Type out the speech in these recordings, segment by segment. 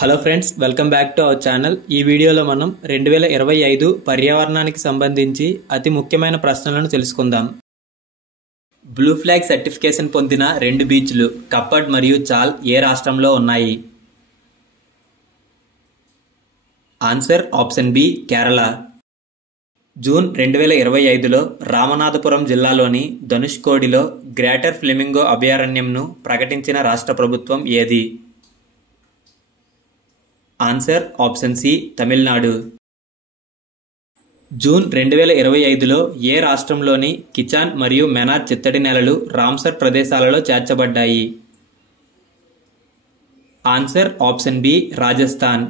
Hello friends, welcome back to our channel. ఈ వీడియోలో మనం 2025 పర్యావరణానికి సంబంధించి అతి ముఖ్యమైన ప్రశ్నలను తెలుసుకుందాం. బ్లూ ఫ్లాగ్ సర్టిఫికేషన్ పొందిన 2 బీచ్లు కప్పడ్ మరియు చాల్ ఏ రాష్ట్రంలో ఉన్నాయి? Answer option B, Kerala. June 2025లో రామనాథపురం జిల్లాలోని ధనుష్కోడిలో గ్రేటర్ ఫ్లెమింగో అభయారణ్యంను ప్రకటించిన రాష్ట్ర ప్రభుత్వం ఏది? Answer option C, Tamil Nadu. June 2025లో ఏ రాష్ట్రంలోని కిచాన్ మరియు మెనార్ చిత్తడి నేలలు రామ్సర్ ప్రదేశాలలో చేర్చబడ్డాయి? Answer option B, Rajasthan.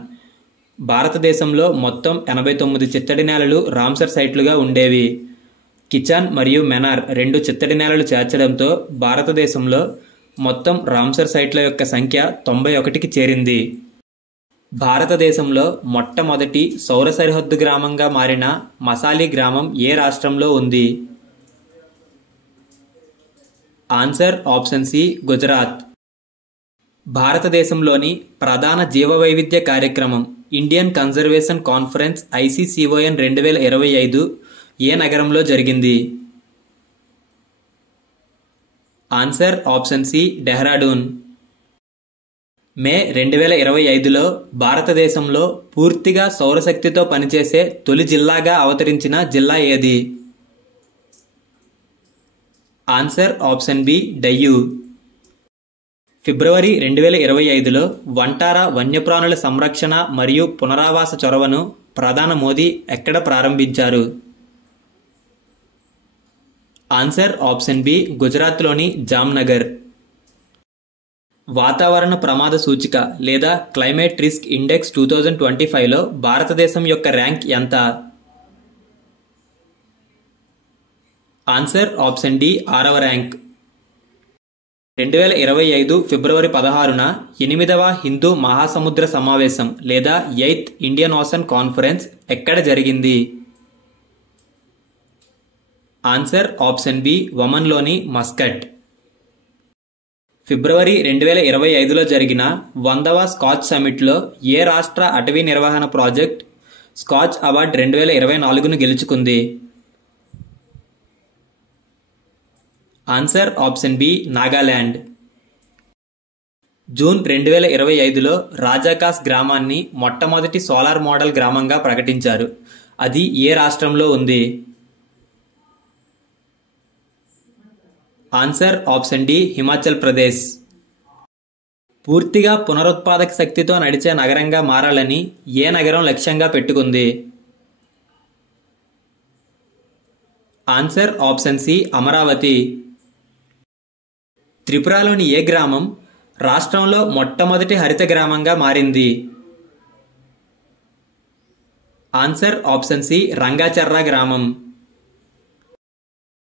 భారతదేశంలో మొత్తం 89 చిత్తడి నేలలు రామ్సర్ సైట్లుగా ఉండేవి. కిచాన్ మరియు మెనార్ 2 చిత్తడి నేలలు చేర్చడంతో భారతదేశంలో మొత్తం రామ్సర్ సైట్ల యొక్క సంఖ్య 91కి చేరింది. భారతదేశంలో మొట్టమొదటి సౌర సరిహద్దు గ్రామంగా మారిన మసాలి గ్రామం ఏ రాష్ట్రంలో ఉంది? Answer option C, Gujarat. భారతదేశంలోని ప్రధాన జీవవైవిధ్య కార్యక్రమం ఇండియన్ కన్జర్వేషన్ కాన్ఫరెన్స్ ICCON 2025 ఏ నగరంలో జరిగింది? Answer option C, Dehradun. May 2025లో భారతదేశంలో పూర్తిగా సౌరశక్తితో పనిచేసే తొలి జిల్లాగా అవతరించిన జిల్లా ఏది? Answer option B, Diu. February 2025లో వంటారా వన్యప్రాణుల సంరక్షణ మరియు పునరావాస చొరవను ప్రధాని మోదీ ఎక్కడ ప్రారంభించారు? ఆన్సర్ ఆప్షన్ బి, గుజరాత్లోని జామ్నగర్. వాతావరణ ప్రమాద సూచిక లేదా క్లైమేట్ రిస్క్ ఇండెక్స్ 2025లో భారతదేశం యొక్క ర్యాంక్ ఎంత? ఆన్సర్ ఆప్షన్ డి, 6వ ర్యాంక్. 2025 ఫిబ్రవరి 16న 8వ హిందూ మహాసముద్ర సమావేశం లేదా 8th ఇండియన్ ఓషన్ కాన్ఫరెన్స్ ఎక్కడ జరిగింది? ఆన్సర్ ఆప్షన్ బి, ఒమన్లోని మస్కట్. ఫిబ్రవరి 2025లో జరిగిన 100వ స్కాచ్ సమిట్లో ఏ రాష్ట్ర అటవీ నిర్వహణ ప్రాజెక్ట్ స్కాచ్ అవార్డ్ 2024ను గెలుచుకుంది? Answer option B, Nagaland. June 2025లో రాజాకాస్ గ్రామాన్ని మొట్టమొదటి సోలార్ మోడల్ గ్రామంగా ప్రకటించారు. అది ఏ రాష్ట్రంలో ఉంది? Answer option D, Himachal Pradesh. పూర్తిగా పునరుత్పాదక శక్తితో నడిచే నగరంగా మారాలని ఏ నగరం లక్ష్యంగా పెట్టుకుంది? Answer option C, Amaravati. త్రిపురలోని ఏ గ్రామం రాష్ట్రంలో మొట్టమొదటి హరిత గ్రామంగా మారింది? ఆన్సర్ ఆప్షన్ సి, రంగాచర్రా గ్రామం.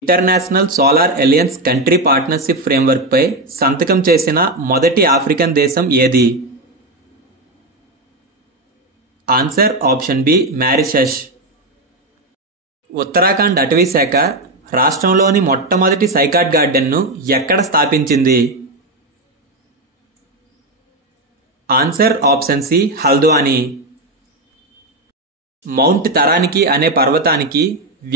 International solar alliance country partnership framework పై సంతకం చేసిన మొదటి ఆఫ్రికన్ దేశం ఏది? Answer option B, Mauritius. Uttarakhand అటవీ శాఖ రాష్ట్రంలోని మొట్టమొదటి సైకాడ్ గార్డెన్ను ఎక్కడ స్థాపించింది? Answer option C, Haldwani. Mount తరానికి అనే పర్వతానికి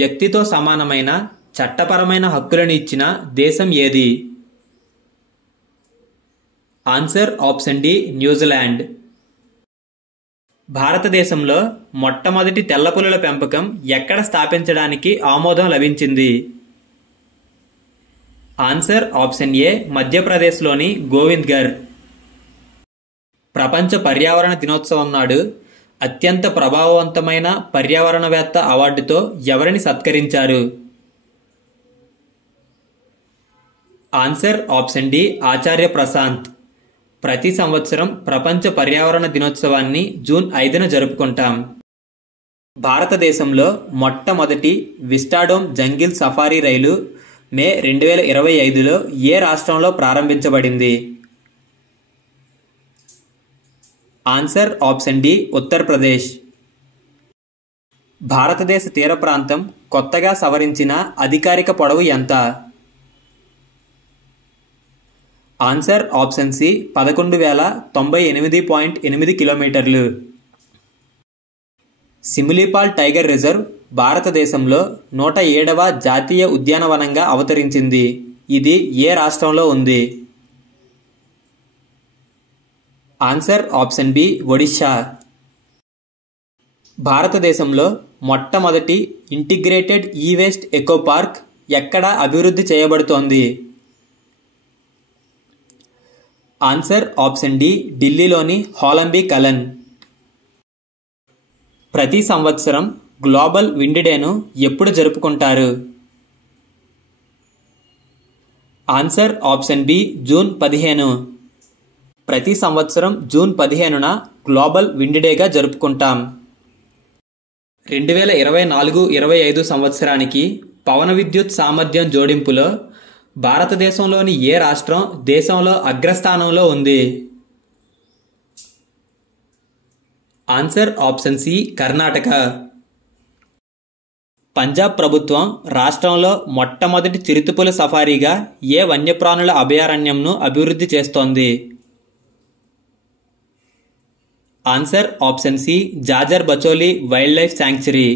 వ్యక్తితో సమానమైన చట్టపరమైన హక్కులను ఇచ్చిన దేశం ఏది? Answer option D, New Zealand. భారతదేశంలో మొట్టమొదటి తెల్లపులుల పెంపకం ఎక్కడ స్థాపించడానికి ఆమోదం లభించింది? ఆన్సర్ ఆప్షన్ ఏ, మధ్యప్రదేశ్లోని గోవింద్గర్. ప్రపంచ పర్యావరణ దినోత్సవం నాడు అత్యంత ప్రభావవంతమైన పర్యావరణవేత్త అవార్డుతో ఎవరిని సత్కరించారు? ఆన్సర్ ఆప్షన్ డి, ఆచార్య ప్రశాంత్. ప్రతి సంవత్సరం ప్రపంచ పర్యావరణ దినోత్సవాన్ని జూన్ 5న జరుపుకుంటాం. భారతదేశంలో మొట్టమొదటి విస్టాడోమ్ జంగిల్ సఫారీ రైలు మే 2025లో ఏ రాష్ట్రంలో ప్రారంభించబడింది? Answer option D, Uttar Pradesh. భారతదేశ తీర ప్రాంతం కొత్తగా సవరించిన అధికారిక పొడవు ఎంత? ఆన్సర్ ఆప్షన్ సి 11,098.8 కిలోమీటర్లు. సిమిలీపాల్ టైగర్ రిజర్వ్ భారతదేశంలో 107వ జాతీయ ఉద్యానవనంగా అవతరించింది. ఇది ఏ రాష్ట్రంలో ఉంది? Answer option B Odisha. భారతదేశంలో మొట్టమొదటి ఇంటిగ్రేటెడ్ ఈ-వేస్ట్ ఎకో పార్క్ ఎక్కడ అభివృద్ధి చేయబడుతోంది? ఆన్సర్ ఆప్షన్ డి ఢిల్లీలోని హోలంబి కలన్. ప్రతి సంవత్సరం గ్లోబల్ విండ్ డేను ఎప్పుడు జరుపుకుంటారు? Answer option B June 15. ప్రతి సంవత్సరం జూన్ 15న గ్లోబల్ విండ్ డేగా జరుపుకుంటాం. 2024-25 సంవత్సరానికి పవన విద్యుత్ సామర్థ్యం జోడింపులో భారతదేశంలోని ఏ రాష్ట్రం దేశంలో అగ్రస్థానంలో ఉంది? Answer option C Karnataka. Punjab ప్రభుత్వం రాష్ట్రంలో మొట్టమొదటి చిరుతపులి సఫారీగా ఏ వన్యప్రాణుల అభయారణ్యంను అభివృద్ధి చేస్తోంది? Answer option C Jajjar Bacholi wildlife sanctuary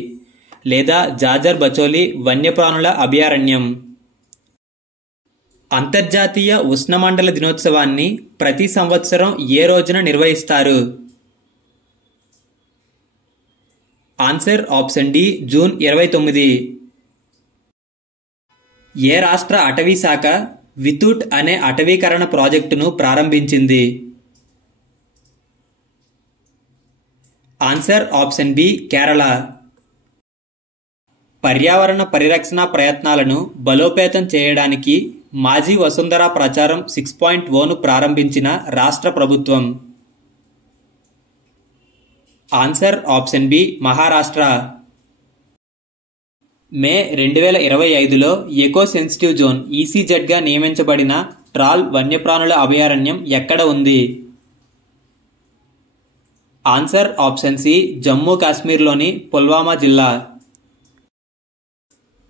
లేదా జాజర్ బచోలి వన్యప్రాణుల అభయారణ్యం. అంతర్జాతీయ ఉష్ణమండల దినోత్సవాన్ని ప్రతి సంవత్సరం ఏ రోజున నిర్వహిస్తారు? Answer option D June 29. ఏ రాష్ట్ర అటవీ శాఖ వితూట్ అనే అటవీకరణ ప్రాజెక్టును ప్రారంభించింది? Answer option B Kerala. పర్యావరణ పరిరక్షణ ప్రయత్నాలను బలోపేతం చేయడానికి మాజీ వసుంధర ప్రచారం 6.0ను ప్రారంభించిన రాష్ట్ర ప్రభుత్వం? Answer option B Maharashtra. May 2025లో ఎకో సెన్సిటివ్ జోన్ ఈసీజెడ్గా నియమించబడిన ట్రాల్ వన్యప్రాణుల అభయారణ్యం ఎక్కడ ఉంది? ఆన్సర్ ఆప్షన్ సి జమ్మూ కాశ్మీర్లోని పుల్వామా జిల్లా.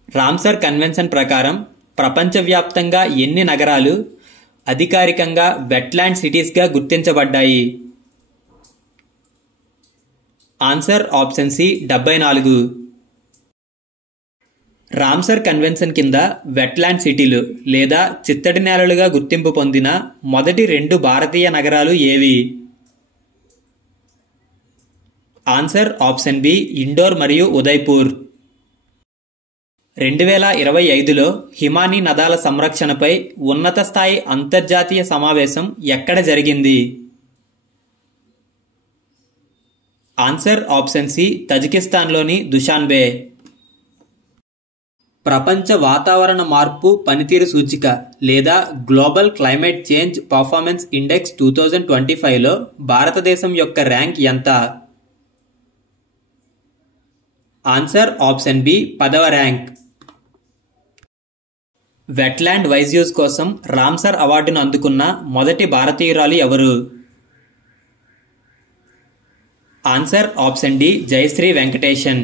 రామ్సర్ కన్వెన్షన్ ప్రకారం ప్రపంచవ్యాప్తంగా ఎన్ని నగరాలు అధికారికంగా వెట్లాండ్ సిటీస్గా గుర్తించబడ్డాయి? Answer option C 74. Ramsar convention కింద వెట్లాండ్ సిటీలు లేదా చిత్తడి నేలలుగా గుర్తింపు పొందిన మొదటి 2 భారతీయ నగరాలు ఏవి? ఆన్సర్ ఆప్షన్ బి ఇండోర్ మరియు ఉదయ్పూర్. 2025లో హిమానీ నదాల సంరక్షణపై ఉన్నత స్థాయి అంతర్జాతీయ సమావేశం ఎక్కడ జరిగింది? ఆన్సర్ ఆప్షన్ సి తజికిస్తాన్లోని దుషాన్బే. ప్రపంచ వాతావరణ మార్పు పనితీరు సూచిక లేదా global climate change performance index 2025లో భారతదేశం యొక్క ర్యాంక్ ఎంత? ఆన్సర్ ఆప్షన్ బి 10వ ర్యాంక్. వెట్లాండ్ వైజ్ యూజ్ కోసం రామ్సర్ అవార్డును అందుకున్న మొదటి భారతీయురాలు ఎవరు? Answer option D Jayashree Venkatesan.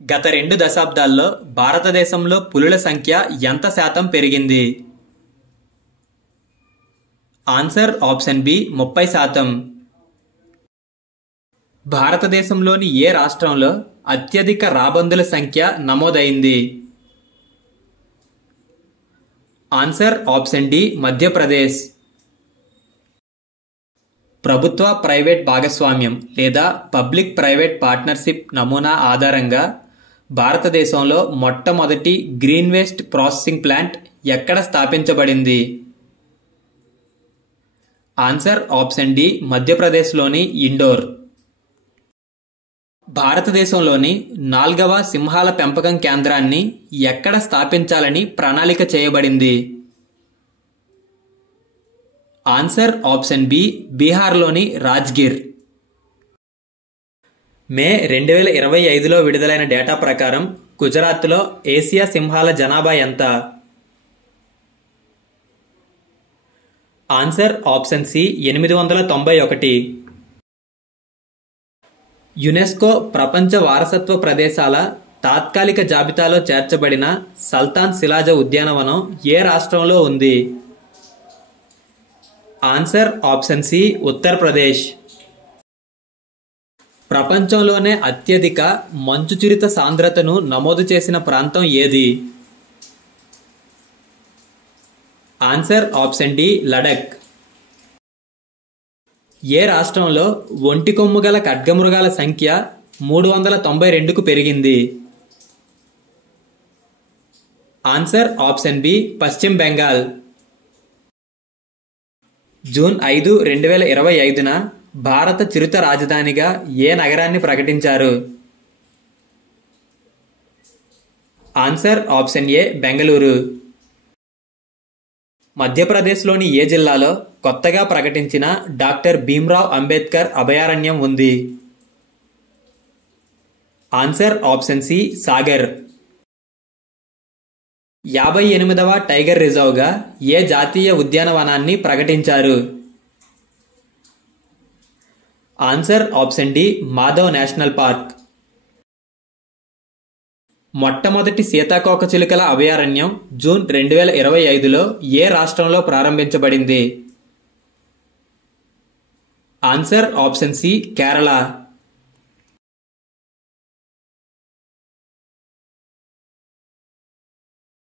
గత 2 దశాబ్దాల్లో భారతదేశంలో పులుల సంఖ్య ఎంత శాతం పెరిగింది? Answer option B 30%. భారతదేశంలోని ఏ రాష్ట్రంలో అత్యధిక రాబందుల సంఖ్య నమోదైంది? Answer option D Madhya Pradesh. ప్రభుత్వ ప్రైవేట్ భాగస్వామ్యం లేదా పబ్లిక్ ప్రైవేట్ పార్ట్నర్షిప్ నమూనా ఆధారంగా భారతదేశంలో మొట్టమొదటి గ్రీన్ వేస్ట్ ప్రాసెసింగ్ ప్లాంట్ ఎక్కడ స్థాపించబడింది? ఆన్సర్ ఆప్షన్ డి మధ్యప్రదేశ్లోని ఇండోర్. భారతదేశంలోని 4వ సింహాల పెంపకం కేంద్రాన్ని ఎక్కడ స్థాపించాలని ప్రణాళిక చేయబడింది? ఆన్సర్ ఆప్షన్ బి బీహార్లోని రాజ్గిర్. మే 2025లో విడుదలైన డేటా ప్రకారం గుజరాత్లో ఏసియా సింహాల జనాభా ఎంత? Answer option C 891. యునెస్కో ప్రపంచ వారసత్వ ప్రదేశాల తాత్కాలిక జాబితాలో చేర్చబడిన సల్తాన్ సిలాజ ఉద్యానవనం ఏ రాష్ట్రంలో ఉంది? Answer option C Uttar Pradesh. ప్రపంచంలోనే అత్యధిక మంచుచిరుత సాంద్రతను నమోదు చేసిన ప్రాంతం ఏది? Answer option D Ladakh. ఏ రాష్ట్రంలో ఒంటి కొమ్ము గల ఖడ్గమృగాల సంఖ్య 392కు పెరిగింది? ఆన్సర్ ఆప్షన్ బి పశ్చిమ బెంగాల్. జూన్ 5, 2025న భారత చిరుత రాజధానిగా ఏ నగరాన్ని ప్రకటించారు? Answer option A Bengaluru. మధ్యప్రదేశ్లోని ఏ జిల్లాలో కొత్తగా ప్రకటించిన డాక్టర్ భీమ్రావ్ అంబేద్కర్ అభయారణ్యం ఉంది? Answer option C Sagar. 58వ టైగర్ రిజర్వ్గా ఏ జాతీయ ఉద్యానవనాన్ని ప్రకటించారు? Answer option D Madhav national park. మొట్టమొదటి సీతాకోకచిలుకల అభయారణ్యం జూన్ 2025లో ఏ రాష్ట్రంలో ప్రారంభించబడింది? Answer option C Kerala.